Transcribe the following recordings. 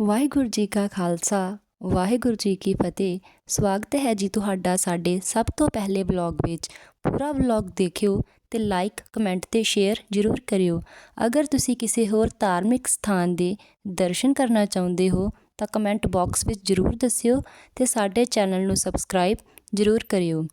ਵਾਹਿਗੁਰੂ ਜੀ ਕਾ ਖਾਲਸਾ, ਵਾਹਿਗੁਰੂ ਜੀ ਕੀ ਫਤਿਹ। ਸਵਾਗਤ ਹੈ ਜੀ ਤੁਹਾਡਾ ਸਾਡੇ ਸਭ ਤੋਂ ਪਹਿਲੇ ਵਲੌਗ ਵਿੱਚ। ਪੂਰਾ ਵਲੌਗ ਦੇਖਿਓ ਤੇ ਲਾਈਕ, ਕਮੈਂਟ ਤੇ ਸ਼ੇਅਰ ਜ਼ਰੂਰ ਕਰਿਓ। ਅਗਰ ਤੁਸੀਂ ਕਿਸੇ ਹੋਰ ਧਾਰਮਿਕ ਸਥਾਨ ਦੇ ਦਰਸ਼ਨ ਕਰਨਾ ਚਾਹੁੰਦੇ ਹੋ, ਤਾਂ ਕਮੈਂਟ ਬਾਕਸ ਵਿੱਚ ਜ਼ਰੂਰ ਦੱਸਿਓ ਤੇ ਸਾਡੇ ਚੈਨਲ ਨੂੰ ਸਬਸਕ੍ਰਾਈਬ ਜ਼ਰੂਰ ਕਰਿਓ।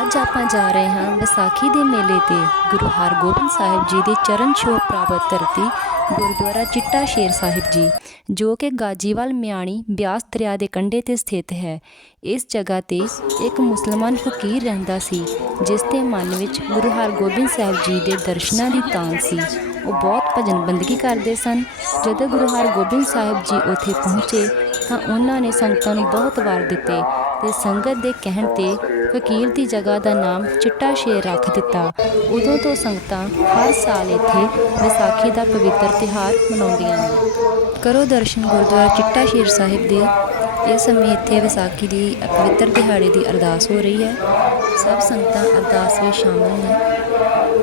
ਅੱਜ ਆਪਾਂ ਜਾ ਰਹੇ ਹਾਂ ਵਿਸਾਖੀ ਦੇ ਮੇਲੇ ਤੇ। ਗੁਰੂ ਹਰਗੋਬਿੰਦ ਸਾਹਿਬ ਜੀ ਦੇ ਚਰਨ ਛੋਹ ਪ੍ਰਾਪਤ ਧਰਤੀ ਗੁਰਦੁਆਰਾ ਚਿੱਟਾ ਸ਼ੇਰ ਸਾਹਿਬ ਜੀ, ਜੋ ਕਿ ਗਾਜੀਵਾਲ ਮਿਆਣੀ ਬਿਆਸ ਦਰਿਆ ਦੇ ਕੰਢੇ ਤੇ ਸਥਿਤ ਹੈ। ਇਸ ਜਗ੍ਹਾ ਤੇ ਇੱਕ ਮੁਸਲਮਾਨ ਫਕੀਰ ਰਹਿੰਦਾ ਸੀ, ਜਿਸ ਦੇ ਮਨ ਵਿੱਚ ਗੁਰੂ ਹਰਗੋਬਿੰਦ ਸਾਹਿਬ ਜੀ ਦੇ ਦਰਸ਼ਨਾਂ ਦੀ ਤਾਂਘ ਸੀ। ਉਹ ਬਹੁਤ ਭਜਨ ਬੰਦਗੀ ਕਰਦੇ ਸਨ। ਜਦੋਂ ਗੁਰੂ ਹਰਗੋਬਿੰਦ ਸਾਹਿਬ ਜੀ ਉੱਥੇ ਪਹੁੰਚੇ ਤਾਂ ਉਹਨਾਂ ਨੇ ਸੰਗਤਾਂ ਨੂੰ ਬਹੁਤ ਵਾਰ ਦਿੱਤੇ ਤੇ ਸੰਗਤ ਦੇ ਕਹਿਣ ਤੇ ਫਕੀਰ ਦੀ ਜਗ੍ਹਾ ਦਾ ਨਾਮ ਚਿੱਟਾ ਸ਼ੇਰ ਰੱਖ ਦਿੱਤਾ। ਉਦੋਂ ਤੋਂ ਸੰਗਤਾਂ ਹਰ ਸਾਲ ਇੱਥੇ ਵਿਸਾਖੀ ਦਾ ਪਵਿੱਤਰ ਤਿਉਹਾਰ ਮਨਾਉਂਦੀਆਂ ਨੇ। ਕਰੋ ਦਰਸ਼ਨ ਗੁਰਦੁਆਰਾ ਚਿੱਟਾ ਸ਼ੇਰ ਸਾਹਿਬ ਦੇ। ਇਸ ਸਮੇਂ ਇੱਥੇ ਵਿਸਾਖੀ ਦੀ ਪਵਿੱਤਰ ਦਿਹਾੜੇ ਦੀ ਅਰਦਾਸ ਹੋ ਰਹੀ ਹੈ। ਸਭ ਸੰਗਤਾਂ ਅਰਦਾਸ ਵਿੱਚ ਸ਼ਾਮਲ ਨੇ।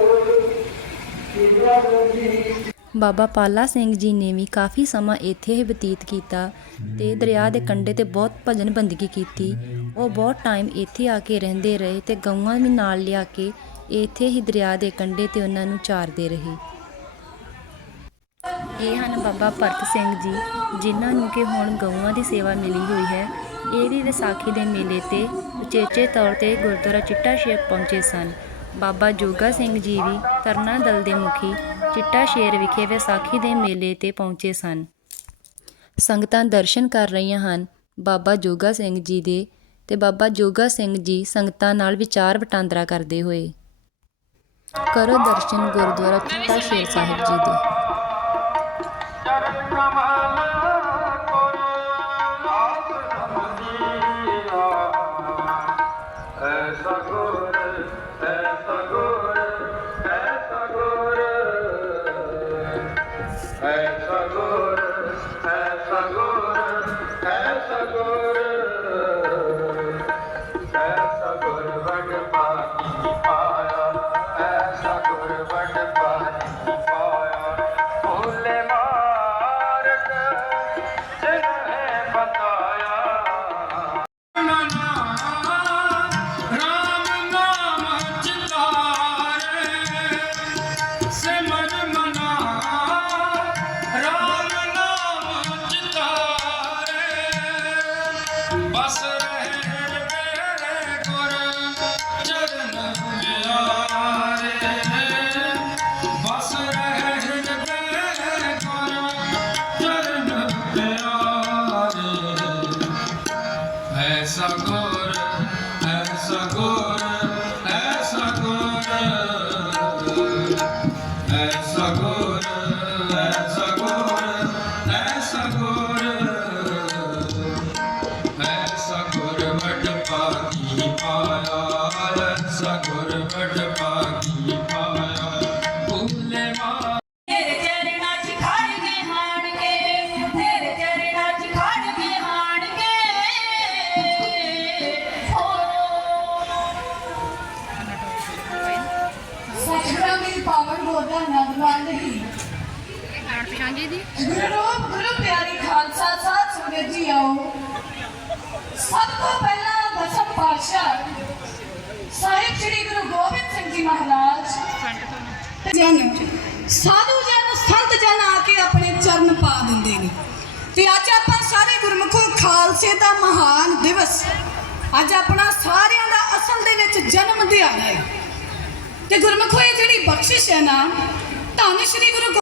ਬਾਬਾ ਪਾਲਾ ਸਿੰਘ ਜੀ ਨੇ ਵੀ ਕਾਫੀ ਸਮਾਂ ਇੱਥੇ ਹੀ ਬਤੀਤ ਕੀਤਾ ਤੇ ਦਰਿਆ ਦੇ ਕੰਢੇ ਤੇ ਬਹੁਤ ਭਜਨ ਬੰਦਗੀ ਕੀਤੀ। ਉਹ ਬਹੁਤ ਟਾਈਮ ਇੱਥੇ ਆ ਕੇ ਰਹਿੰਦੇ ਰਹੇ ਤੇ ਗਊਆਂ ਵੀ ਨਾਲ ਲਿਆ ਕੇ ਇੱਥੇ ਹੀ ਦਰਿਆ ਦੇ ਕੰਢੇ ਤੇ ਉਹਨਾਂ ਨੂੰ ਚਾਰਦੇ ਰਹੇ। ਇਹ ਹਨ ਬਾਬਾ ਭਰਤ ਸਿੰਘ ਜੀ, ਜਿਨ੍ਹਾਂ ਨੂੰ ਕਿ ਹੁਣ ਗਊਆਂ ਦੀ ਸੇਵਾ ਮਿਲੀ ਹੋਈ ਹੈ। ਇਹ ਵੀ ਵਿਸਾਖੀ ਦੇ ਮੇਲੇ ਤੇ ਉਚੇਚੇ ਤੌਰ ਤੇ ਗੁਰਦੁਆਰਾ ਚਿੱਟਾ ਸ਼ੇਰ ਪਹੁੰਚੇ ਸਨ। ਬਾਬਾ ਜੋਗਾ ਸਿੰਘ ਜੀ ਵੀ ਤਰਨਾ ਦਲ ਦੇ ਮੁਖੀ ਚਿੱਟਾ ਸ਼ੇਰ ਵਿਖੇ ਵਿਸਾਖੀ ਦੇ ਮੇਲੇ ਤੇ ਪਹੁੰਚੇ ਸਨ। ਸੰਗਤਾਂ ਦਰਸ਼ਨ ਕਰ ਰਹੀਆਂ ਹਨ। ਬਾਬਾ ਜੋਗਾ ਸਿੰਘ ਜੀ ਦੇ ਤੇ ਬਾਬਾ ਜੋਗਾ ਸਿੰਘ ਜੀ ਸੰਗਤਾਂ ਨਾਲ ਵਿਚਾਰ ਵਟਾਂਦਰਾ ਕਰਦੇ ਹੋਏ। ਕਰੋ ਦਰਸ਼ਨ ਗੁਰਦੁਆਰਾ ਚਿੱਟਾ ਸ਼ੇਰ ਸਾਹਿਬ ਜੀ ਦੇ। ਗੁਰੂ ਗੁਰੂ ਪਿਆਰੀ ਖਾਲਸਾ ਸਾਹਿਬ ਸੰਗਤ ਜੀ ਆਓ। ਸਭ ਤੋਂ ਪਹਿਲਾਂ ਦਸਮ ਪਾਤਸ਼ਾਹ ਸਾਹਿਬ ਸ੍ਰੀ ਗੁਰੂ ਗੋਬਿੰਦ ਸਿੰਘ ਜੀ ਮਹਾਰਾਜ। ਜਨ ਸਾਧੂ ਜਨ, ਸੰਤ ਜਨ ਆ ਕੇ ਆਪਣੇ ਚਰਨ ਪਾ ਦਿੰਦੇ ਨੇ। ਤੇ ਅੱਜ ਆਪਾਂ ਸਾਰੇ ਗੁਰਮੁਖੋ, ਖਾਲਸੇ ਦਾ ਮਹਾਨ ਦਿਵਸ। ਅੱਜ ਆਪਣਾ ਸਾਰਿਆਂ ਦਾ ਅਸਲ ਦੇ ਵਿੱਚ ਜਨਮ ਦਿਹਾੜਾ ਹੈ। ਤੇ ਗੁਰਮੁਖੋ, ਇਹ ਜਿਹੜੀ ਬਖਸ਼ਿਸ਼ ਹੈ ਨਾ, ਧੰਨ ਸ਼੍ਰੀ ਗੁਰੂ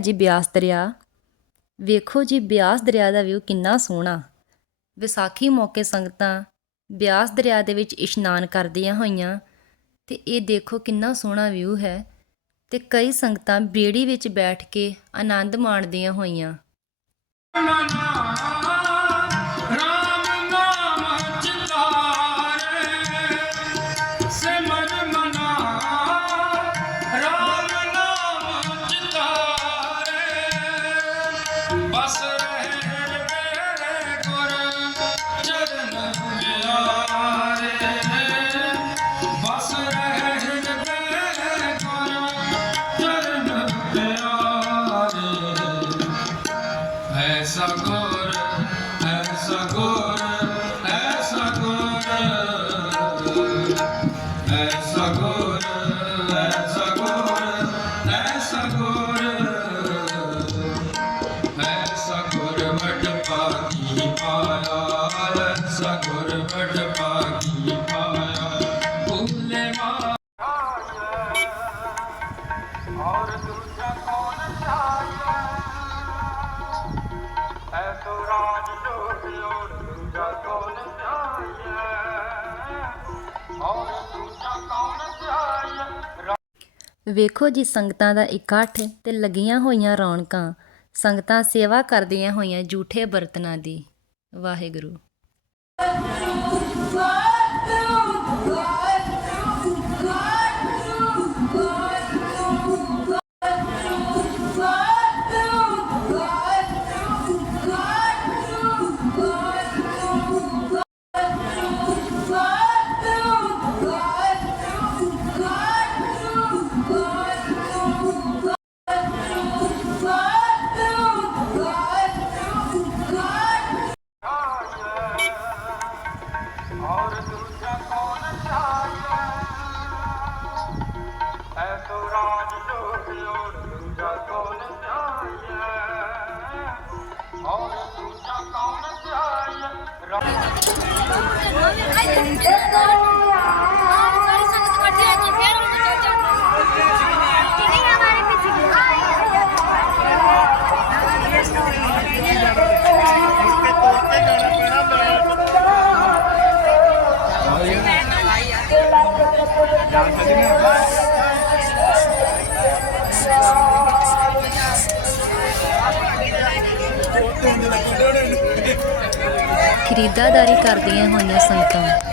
ਜੀ ਬਿਆਸ ਦਰਿਆ। ਵੇਖੋ ਜੀ, ਬਿਆਸ ਦਰਿਆ ਦਾ ਵਿਊ ਕਿੰਨਾ ਸੋਹਣਾ। ਵਿਸਾਖੀ ਮੌਕੇ ਸੰਗਤਾਂ ਬਿਆਸ ਦਰਿਆ ਦੇ ਵਿੱਚ ਇਸ਼ਨਾਨ ਕਰਦੀਆਂ ਹੋਈਆਂ ਤੇ ਇਹ ਦੇਖੋ ਕਿੰਨਾ ਸੋਹਣਾ ਵਿਊ ਹੈ ਤੇ ਕਈ ਸੰਗਤਾਂ ਬੇੜੀ ਵਿੱਚ ਬੈਠ ਕੇ ਆਨੰਦ ਮਾਣਦੀਆਂ ਹੋਈਆਂ। ਮਨਾ ਰਾਮ ਵੇਖੋ ਜੀ ਸੰਗਤਾਂ ਦਾ ਇਕੱਠ ਤੇ ਲੱਗੀਆਂ ਹੋਈਆਂ ਰੌਣਕਾਂ। ਸੰਗਤਾਂ ਸੇਵਾ ਕਰਦੀਆਂ ਹੋਈਆਂ ਝੂਠੇ ਬਰਤਨਾਂ ਦੀ। ਵਾਹਿਗੁਰੂ। और ਖਰੀਦਦਾਰੀ ਕਰਦੀਆਂ ਹੋਈਆਂ ਸੰਗਤਾਂ।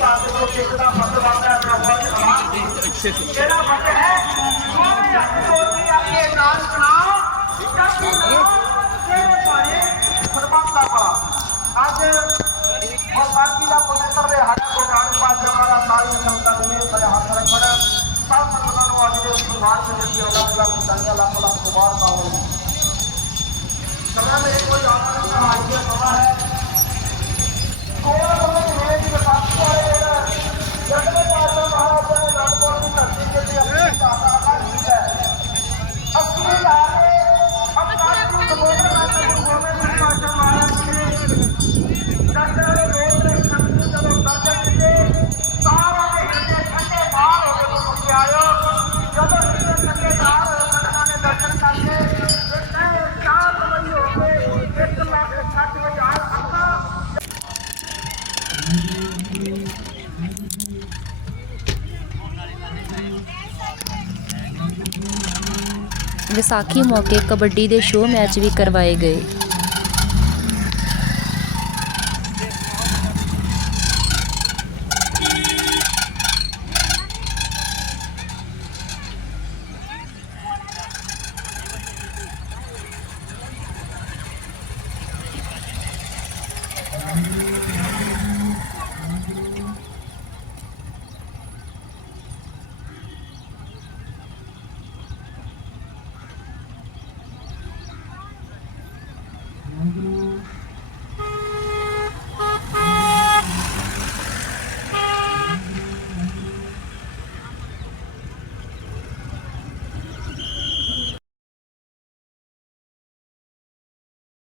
ਸਾਰੇ ਸਾਰੀਆਂ ਸੰਤਾਂ ਦੇ ਮੇਰੇ ਹੱਥ ਰੱਖਣਾ। ਸਭ ਸੰਤਾਂ ਨੂੰ ਅੱਜ ਦੇ ਸੁਭਾਨ ਦੇ ਜੀ ਲੱਖ ਲੱਖ ਮੁਬਾਰਕਾਂ ਜਗਤ ਦੇ ਮਹਾਰਾਜ ਨੇ ਨਾਨਕਪੁਰ ਦੀ ਧਰਤੀ ਤੇ ਆਪਣੀ ਧਾਰਨਾ ਵਿਸਾਖੀ ਮੌਕੇ ਕਬੱਡੀ ਦੇ ਸ਼ੋਅ ਮੈਚ ਵੀ ਕਰਵਾਏ ਗਏ।